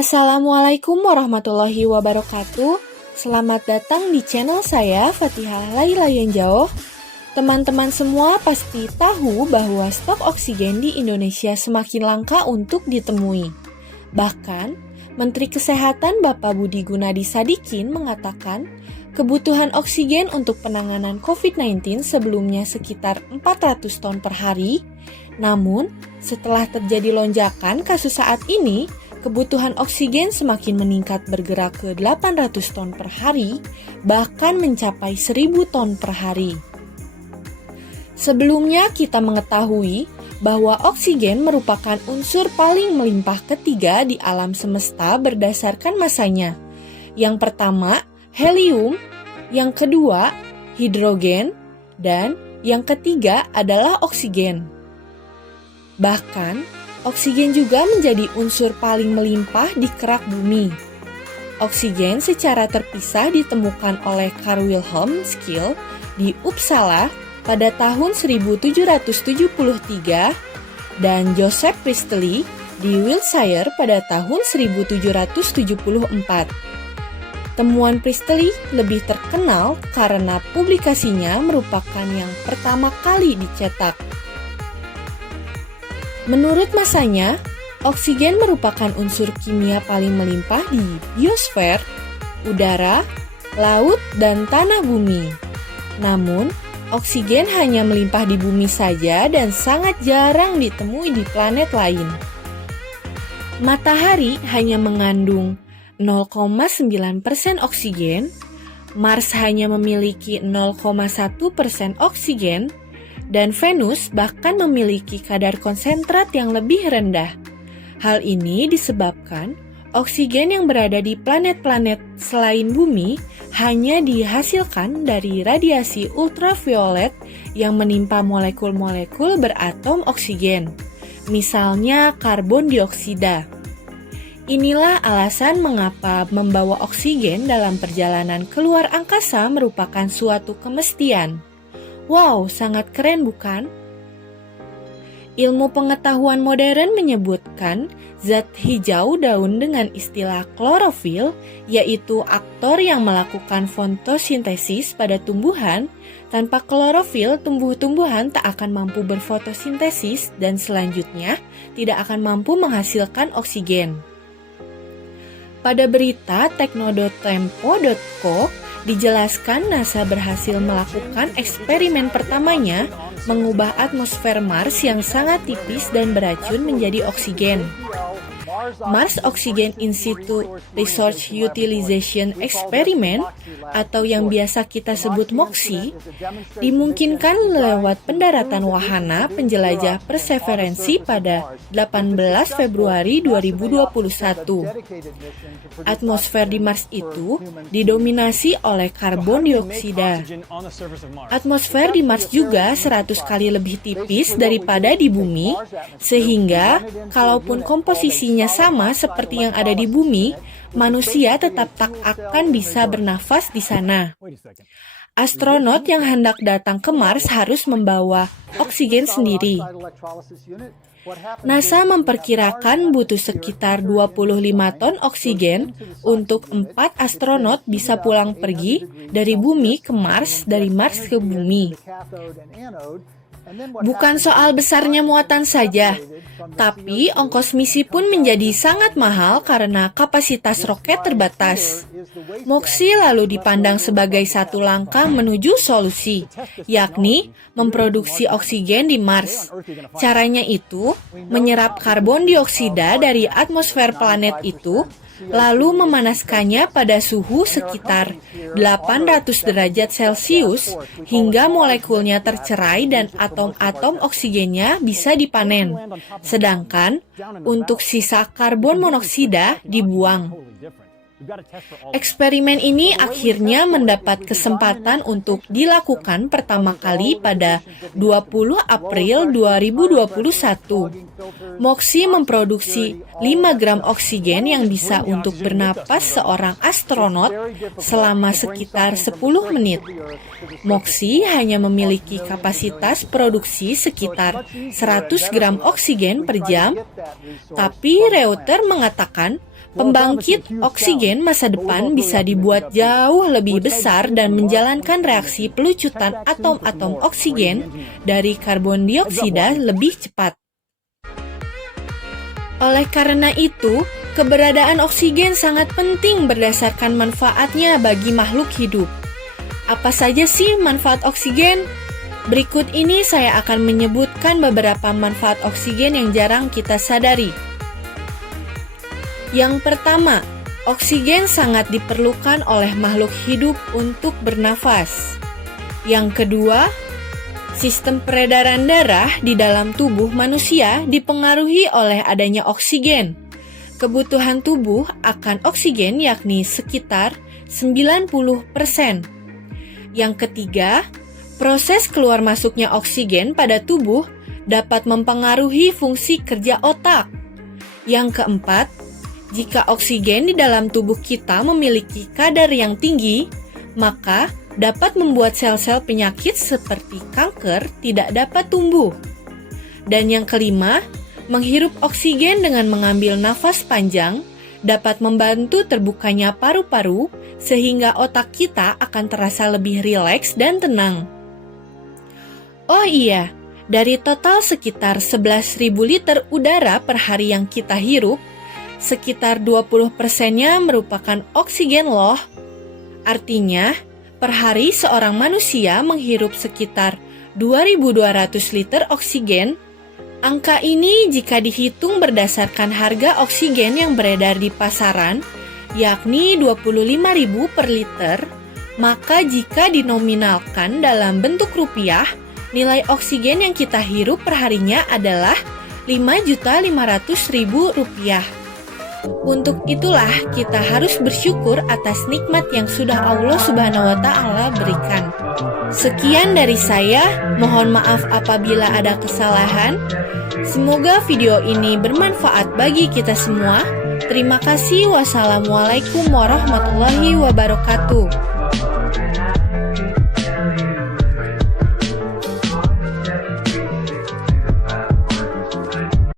Assalamualaikum warahmatullahi wabarakatuh. Selamat datang di channel saya, Fatihah Laila yang jauh. Teman-teman semua pasti tahu bahwa stok oksigen di Indonesia semakin langka untuk ditemui. Bahkan, Menteri Kesehatan Bapak Budi Gunadi Sadikin mengatakan kebutuhan oksigen untuk penanganan COVID-19 sebelumnya sekitar 400 ton per hari. Namun, setelah terjadi lonjakan kasus saat ini, kebutuhan oksigen semakin meningkat bergerak ke 800 ton per hari, bahkan mencapai 1000 ton per hari. Sebelumnya kita mengetahui bahwa oksigen merupakan unsur paling melimpah ketiga di alam semesta berdasarkan masanya. Yang pertama, helium, yang kedua, hidrogen, dan yang ketiga adalah oksigen. Bahkan, oksigen juga menjadi unsur paling melimpah di kerak bumi. Oksigen secara terpisah ditemukan oleh Carl Wilhelm Scheele di Uppsala pada tahun 1773 dan Joseph Priestley di Wiltshire pada tahun 1774. Temuan Priestley lebih terkenal karena publikasinya merupakan yang pertama kali dicetak. Menurut masanya, oksigen merupakan unsur kimia paling melimpah di biosfer, udara, laut, dan tanah bumi. Namun, oksigen hanya melimpah di bumi saja dan sangat jarang ditemui di planet lain. Matahari hanya mengandung 0,9% oksigen, Mars hanya memiliki 0,1% oksigen, dan Venus bahkan memiliki kadar konsentrat yang lebih rendah. Hal ini disebabkan oksigen yang berada di planet-planet selain bumi hanya dihasilkan dari radiasi ultraviolet yang menimpa molekul-molekul beratom oksigen, misalnya karbon dioksida. Inilah alasan mengapa membawa oksigen dalam perjalanan keluar angkasa merupakan suatu kemestian. Wow, sangat keren bukan? Ilmu pengetahuan modern menyebutkan zat hijau daun dengan istilah klorofil, yaitu aktor yang melakukan fotosintesis pada tumbuhan. Tanpa klorofil, tumbuh-tumbuhan tak akan mampu berfotosintesis dan selanjutnya tidak akan mampu menghasilkan oksigen. Pada berita tekno.tempo.co, dijelaskan NASA berhasil melakukan eksperimen pertamanya mengubah atmosfer Mars yang sangat tipis dan beracun menjadi oksigen. Mars Oxygen In Situ Resource Utilization Experiment atau yang biasa kita sebut MOXIE dimungkinkan lewat pendaratan wahana penjelajah Perseverance pada 18 Februari 2021. Atmosfer di Mars itu didominasi oleh karbon dioksida. Atmosfer di Mars juga 100 kali lebih tipis daripada di bumi, sehingga kalaupun komposisinya sama seperti yang ada di bumi, manusia tetap tak akan bisa bernafas di sana. Astronot yang hendak datang ke Mars harus membawa oksigen sendiri. NASA memperkirakan butuh sekitar 25 ton oksigen untuk 4 astronot bisa pulang pergi dari bumi ke Mars, dari Mars ke bumi. Bukan soal besarnya muatan saja, tapi ongkos misi pun menjadi sangat mahal karena kapasitas roket terbatas. MOXIE lalu dipandang sebagai satu langkah menuju solusi, yakni memproduksi oksigen di Mars. Caranya itu menyerap karbon dioksida dari atmosfer planet itu, lalu memanaskannya pada suhu sekitar 800 derajat Celcius hingga molekulnya tercerai dan atom-atom oksigennya bisa dipanen. Sedangkan untuk sisa karbon monoksida dibuang. Eksperimen ini akhirnya mendapat kesempatan untuk dilakukan pertama kali pada 20 April 2021. Moxie memproduksi 5 gram oksigen yang bisa untuk bernapas seorang astronot selama sekitar 10 menit. Moxie hanya memiliki kapasitas produksi sekitar 100 gram oksigen per jam, tapi Reuter mengatakan pembangkit oksigen masa depan bisa dibuat jauh lebih besar dan menjalankan reaksi pelucutan atom-atom oksigen dari karbon dioksida lebih cepat. Oleh karena itu, keberadaan oksigen sangat penting berdasarkan manfaatnya bagi makhluk hidup. Apa saja sih manfaat oksigen? Berikut ini saya akan menyebutkan beberapa manfaat oksigen yang jarang kita sadari. Yang pertama, oksigen sangat diperlukan oleh makhluk hidup untuk bernafas. Yang kedua, sistem peredaran darah di dalam tubuh manusia dipengaruhi oleh adanya oksigen. Kebutuhan tubuh akan oksigen yakni sekitar 90%. Yang ketiga, proses keluar masuknya oksigen pada tubuh dapat mempengaruhi fungsi kerja otak. Yang keempat, jika oksigen di dalam tubuh kita memiliki kadar yang tinggi, maka dapat membuat sel-sel penyakit seperti kanker tidak dapat tumbuh. Dan yang kelima, menghirup oksigen dengan mengambil nafas panjang dapat membantu terbukanya paru-paru sehingga otak kita akan terasa lebih rileks dan tenang. Oh iya, dari total sekitar 11.000 liter udara per hari yang kita hirup, sekitar 20%-nya merupakan oksigen loh. Artinya, per hari seorang manusia menghirup sekitar 2.200 liter oksigen. Angka ini jika dihitung berdasarkan harga oksigen yang beredar di pasaran, yakni 25.000 per liter, maka jika dinominalkan dalam bentuk rupiah, nilai oksigen yang kita hirup per harinya adalah Rp5.500.000. Untuk itulah kita harus bersyukur atas nikmat yang sudah Allah Subhanahu wa Ta'ala berikan. Sekian dari saya, mohon maaf apabila ada kesalahan. Semoga video ini bermanfaat bagi kita semua. Terima kasih. Wassalamualaikum warahmatullahi wabarakatuh.